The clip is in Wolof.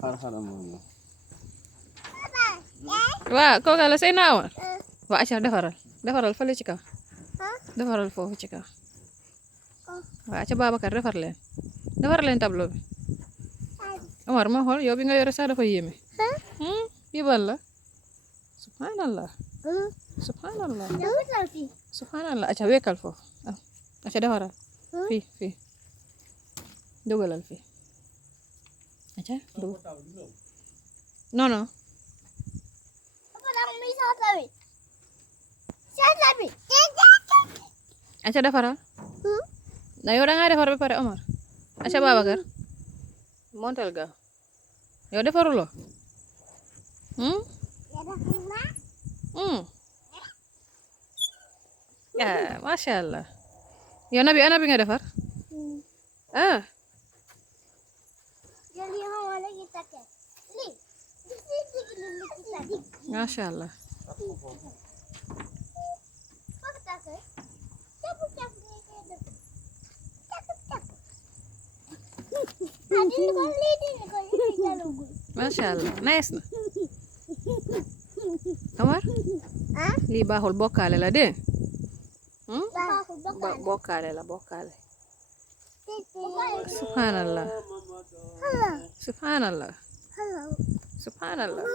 xar-xaram moom la. waaw kooka la say naawoon waa acca defaral fële ci kaw defaral foofu ci kaw waa acca Babacar defar leen tableau bi Omar ma xool yow bi nga yore sax dafa yéeme bii ban la subhanallah subhanallah acca wekkal foofu acca defaral fii dugalal fii acca dugal non acca defaral na yow dangaa defar ba pare Omar acca Babacar montel gaaw yow defaruloo masha Allah yow nabi ana bi nga defar masha Allah masha Allah nice na Omar lii baaxul bokkaale la de bokkaale subhanallah